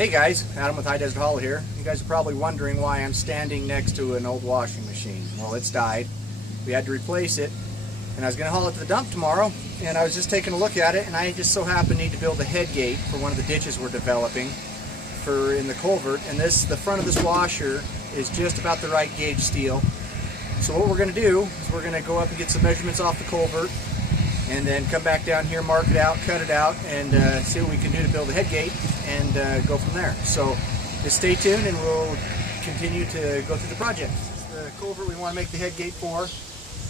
Hey guys, Adam with High Desert Haul here. You guys are probably wondering why I'm standing next to an old washing machine. Well, it's died. We had to replace it, and I was going to haul it to the dump tomorrow, and I was just taking a look at it, and I just so happen to need to build a head gate for one of the ditches we're developing for in the culvert, and the front of this washer is just about the right gauge steel. So what we're going to do is we're going to go up and get some measurements off the culvert, and then come back down here, mark it out, cut it out, and see what we can do to build a head gate and go from there. So just stay tuned and we'll continue to go through the project. This is the culvert we want to make the head gate for.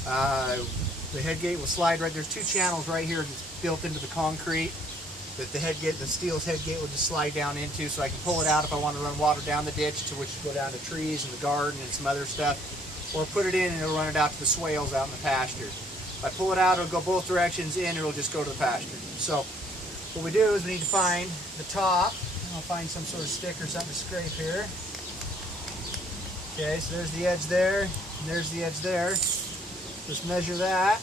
The head gate will slide right, there's two channels right here that's built into the concrete that the steel's head gate will just slide down into, so I can pull it out if I want to run water down the ditch, to which go down to trees and the garden and some other stuff, or put it in and it'll run it out to the swales out in the pastures. If I pull it out, it'll go both directions in, or it'll just go to the pasture. So what we do is we need to find the top. I'll find some sort of stick or something to scrape here. Okay, so there's the edge there, and there's the edge there. Just measure that.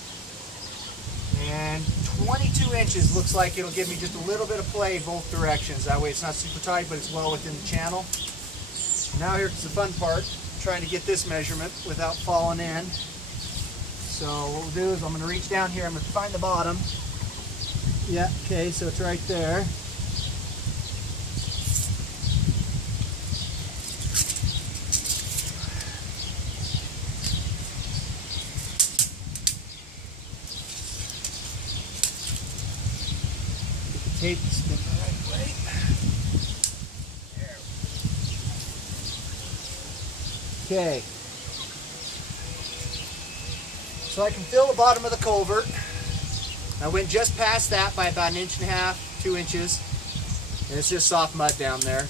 And 22 inches looks like it'll give me just a little bit of play both directions. That way it's not super tight, but it's well within the channel. Now here's the fun part, trying to get this measurement without falling in. So what we'll do is I'm going to reach down here, I'm going to find the bottom. Yeah, okay, so it's right there. Get the tape to spin the right way. There. Okay. So I can fill the bottom of the culvert. I went just past that by about 1.5 inches, 2 inches, and it's just soft mud down there.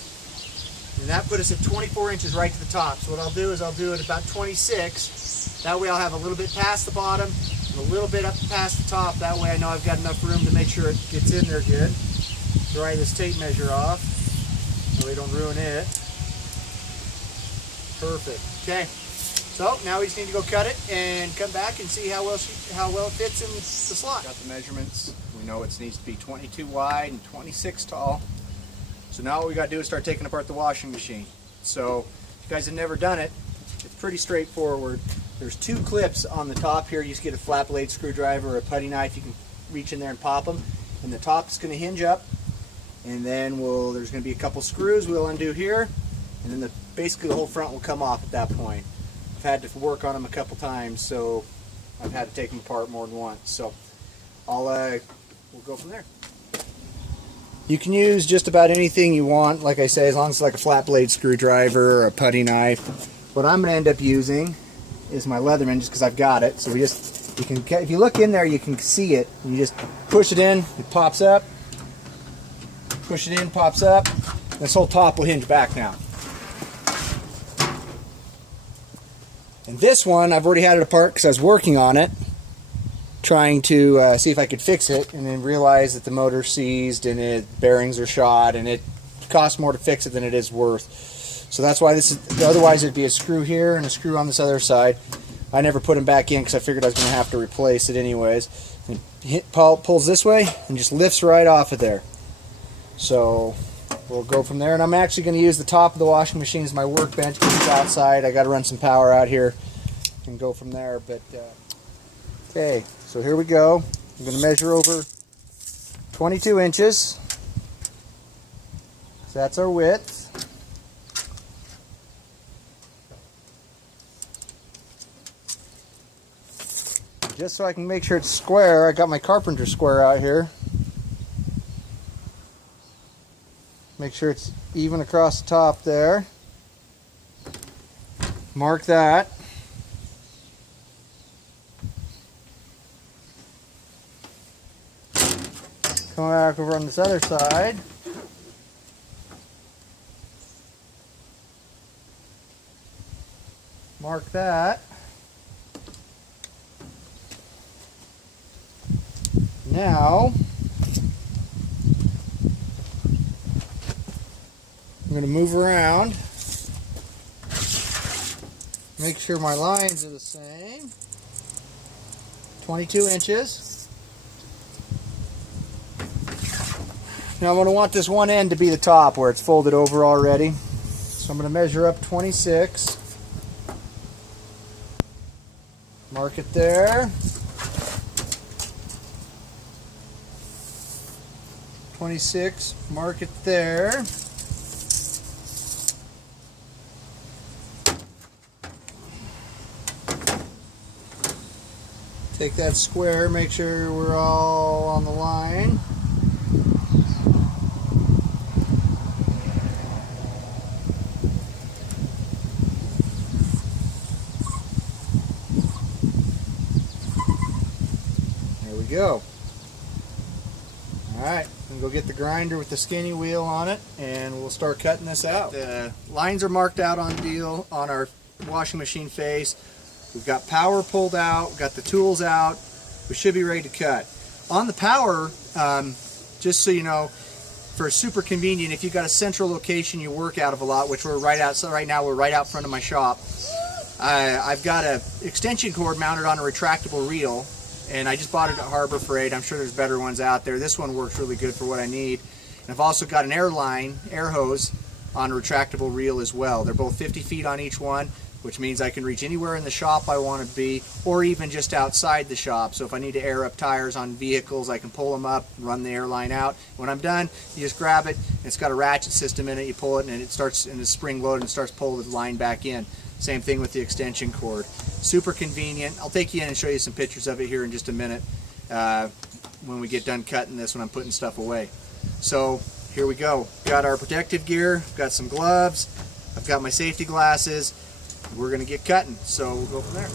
And that put us at 24 inches right to the top. So what I'll do is I'll do it about 26. That way I'll have a little bit past the bottom and a little bit up past the top. That way I know I've got enough room to make sure it gets in there good. Dry this tape measure off so we don't ruin it. Perfect. Okay. So now we just need to go cut it and come back and see how well it fits in the slot. Got the measurements. We know it needs to be 22 wide and 26 tall. So now what we got to do is start taking apart the washing machine. So if you guys have never done it, it's pretty straightforward. There's two clips on the top here. You just get a flat blade screwdriver or a putty knife. You can reach in there and pop them. And the top is going to hinge up. And then there's going to be a couple screws we'll undo here. And then basically the whole front will come off at that point. I've had to work on them a couple times, so I've had to take them apart more than once. So we'll go from there. You can use just about anything you want, like I say, as long as it's like a flat blade screwdriver or a putty knife. What I'm going to end up using is my Leatherman, just because I've got it. So if you look in there, you can see it. You just push it in, it pops up. Push it in, pops up. This whole top will hinge back now. And this one, I've already had it apart because I was working on it, trying to see if I could fix it, and then realized that the motor's seized and bearings are shot, and it costs more to fix it than it is worth. So that's why otherwise it'd be a screw here and a screw on this other side. I never put them back in because I figured I was going to have to replace it anyways. And pulls this way and just lifts right off of there. So we'll go from there, and I'm actually going to use the top of the washing machine as my workbench because it's outside. I got to run some power out here and go from there. But okay, so here we go. I'm going to measure over 22 inches. So that's our width. Just so I can make sure it's square, I got my carpenter square out here. Make sure it's even across the top there. Mark that. Come back over on this other side. Mark that. Now, I'm going to move around, make sure my lines are the same. 22 inches. Now I'm going to want this one end to be the top where it's folded over already. So I'm going to measure up 26. Mark it there. 26, mark it there. Take that square, make sure we're all on the line. There we go. Alright, I'm going to go get the grinder with the skinny wheel on it and we'll start cutting this out. The lines are marked out on deal on our washing machine face. We've got power pulled out, we've got the tools out. We should be ready to cut. On the power, just so you know, for super convenient, if you've got a central location you work out of a lot, which we're right out, so right now we're right out front of my shop, I've got an extension cord mounted on a retractable reel. And I just bought it at Harbor Freight. I'm sure there's better ones out there. This one works really good for what I need. And I've also got an air hose on a retractable reel as well. They're both 50 feet on each one, which means I can reach anywhere in the shop I want to be, or even just outside the shop. So if I need to air up tires on vehicles, I can pull them up, run the airline out. When I'm done, you just grab it. It's got a ratchet system in it. You pull it, and it starts, and it's spring loaded, and starts pulling the line back in. Same thing with the extension cord. Super convenient. I'll take you in and show you some pictures of it here in just a minute when we get done cutting this, when I'm putting stuff away. So here we go. Got our protective gear, got some gloves, I've got my safety glasses. We're going to get cutting, so we'll go from there.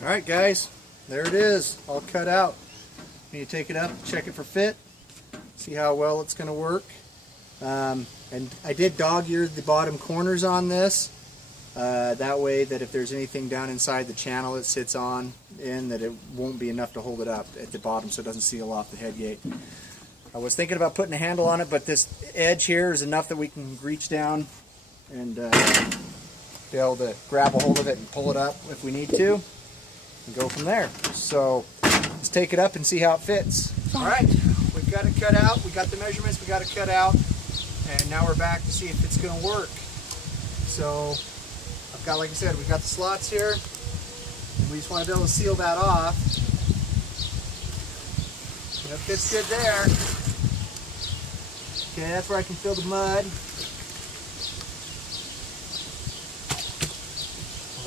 Alright guys, there it is, all cut out. You take it up, check it for fit, see how well it's going to work. And I did dog ear the bottom corners on this, that way that if there's anything down inside the channel it sits on that it won't be enough to hold it up at the bottom so it doesn't seal off the head gate. I was thinking about putting a handle on it, but this edge here is enough that we can reach down and be able to grab a hold of it and pull it up if we need to. And go from there. So let's take it up and see how it fits. Alright, we've got it cut out, we got the measurements, we got it cut out, and now we're back to see if it's going to work. So I've got, like I said, we've got the slots here, and we just want to be able to seal that off. And it fits good there. Okay, that's where I can feel the mud.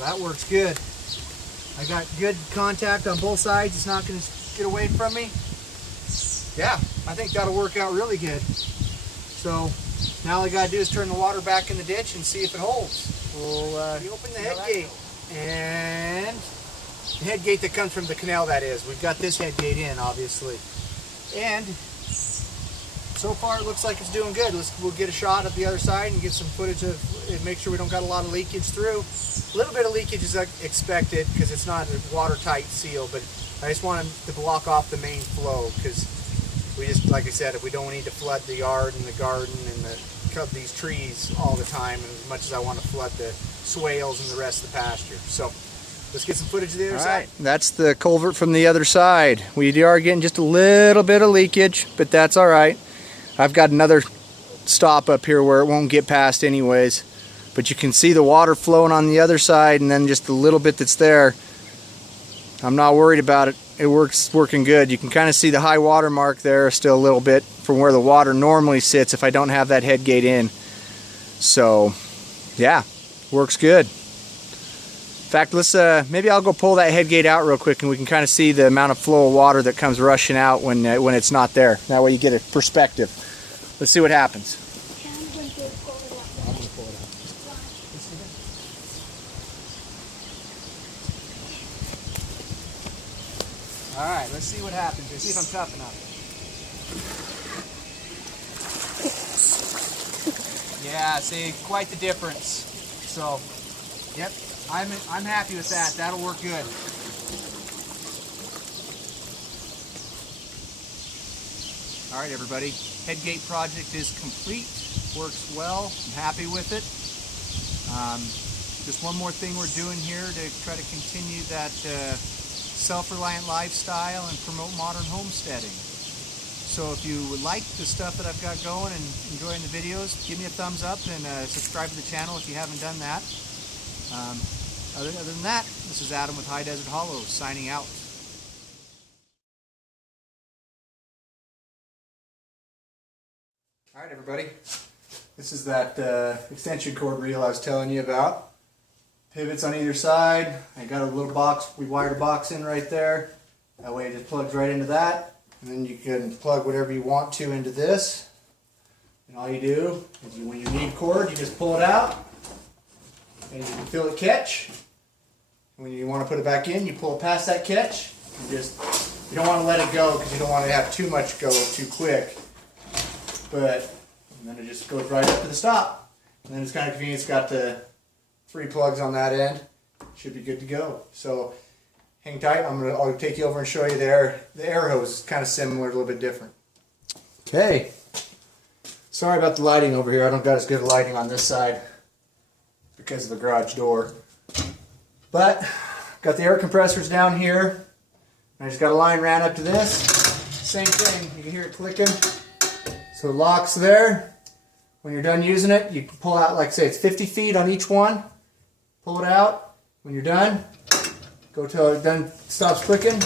Well, that works good. I got good contact on both sides. It's not going to get away from me. Yeah, I think that'll work out really good. So now all I got to do is turn the water back in the ditch and see if it holds. We'll open the head gate, and the head gate that comes from the canal, that is. We've got this head gate in, obviously. And so far it looks like it's doing good. We'll get a shot of the other side and get some footage of it, make sure we don't got a lot of leakage through. A little bit of leakage is expected because it's not a watertight seal, but I just want to block off the main flow because We just, like I said, we don't need to flood the yard and the garden and cut these trees all the time, and as much as I want to flood the swales and the rest of the pasture. So let's get some footage of the other side. That's the culvert from the other side. We are getting just a little bit of leakage, but that's all right. I've got another stop up here where it won't get past anyways, but you can see the water flowing on the other side, and then just the little bit that's there, I'm not worried about it. It's working good. You can kind of see the high water mark there still a little bit from where the water normally sits if I don't have that head gate in. So yeah, works good. In fact, let's maybe I'll go pull that head gate out real quick and we can kind of see the amount of flow of water that comes rushing out when it's not there. That way you get a perspective. Let's see what happens. All right, let's see what happens. Let's see if I'm tough enough. Yeah, see, quite the difference. So, yep, I'm happy with that. That'll work good. All right, everybody. Headgate project is complete. Works well. I'm happy with it. Just one more thing we're doing here to try to continue that self-reliant lifestyle and promote modern homesteading. So if you would like the stuff that I've got going and enjoying the videos, give me a thumbs up and subscribe to the channel if you haven't done that. Other than that, this is Adam with High Desert Hollows signing out. Alright everybody, this is that extension cord reel I was telling you about. Pivots on either side. I got a little box, we wired a box in right there. That way it just plugs right into that. And then you can plug whatever you want to into this. And all you do is when you need cord, you just pull it out. And you can feel it catch. When you want to put it back in, you pull it past that catch. You don't want to let it go because you don't want to have too much go too quick. And then it just goes right up to the stop. And then it's kind of convenient. It's got the 3 plugs on that end. Should be good to go. So hang tight. I'll take you over and show you there. The air hose is kind of similar, a little bit different. Okay. Sorry about the lighting over here. I don't got as good lighting on this side because of the garage door. But got the air compressors down here. I just got a line ran up to this. Same thing. You can hear it clicking. So it locks there. When you're done using it, you can pull out, like I say, it's 50 feet on each one. Pull it out. When you're done, go till it done stops clicking.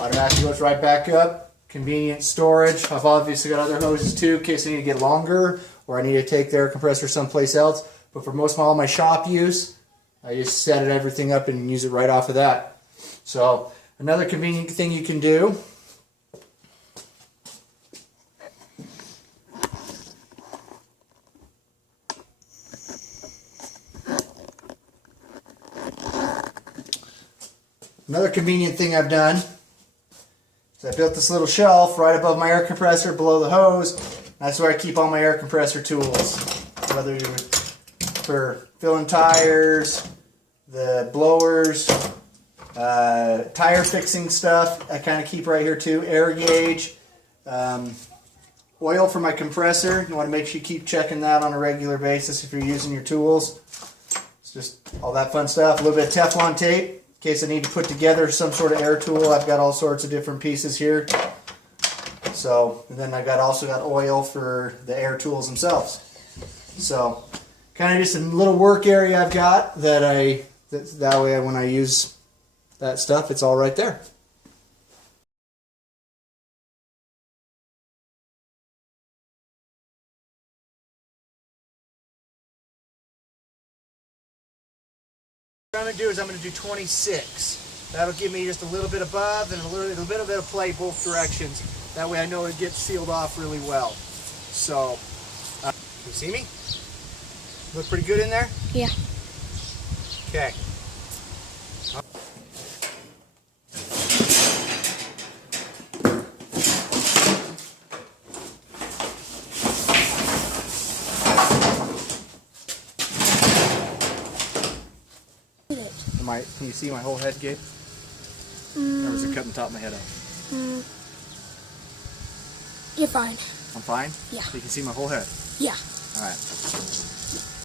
Automatically goes right back up. Convenient storage. I've obviously got other hoses too in case I need to get longer or I need to take the air compressor someplace else. But for most of all my shop use, I just set everything up and use it right off of that. So another convenient thing you can do. Another convenient thing I've done is I built this little shelf right above my air compressor below the hose. That's where I keep all my air compressor tools. Whether you're for filling tires, the blowers, tire fixing stuff, I kind of keep right here too. Air gauge, oil for my compressor. You want to make sure you keep checking that on a regular basis if you're using your tools. It's just all that fun stuff. A little bit of Teflon tape. In case I need to put together some sort of air tool, I've got all sorts of different pieces here. So, and then I've also got oil for the air tools themselves. So, kind of just a little work area I've got that way when I use that stuff, it's all right there. What I'm going to do is I'm going to do 26. That'll give me just a little bit above and a little bit of play both directions. That way I know it gets sealed off really well. So, can you see me? Look pretty good in there? Yeah. Okay. Can you see my whole head gate? Or was it cutting the top of my head off? You're fine. I'm fine? Yeah. You can see my whole head? Yeah. Alright.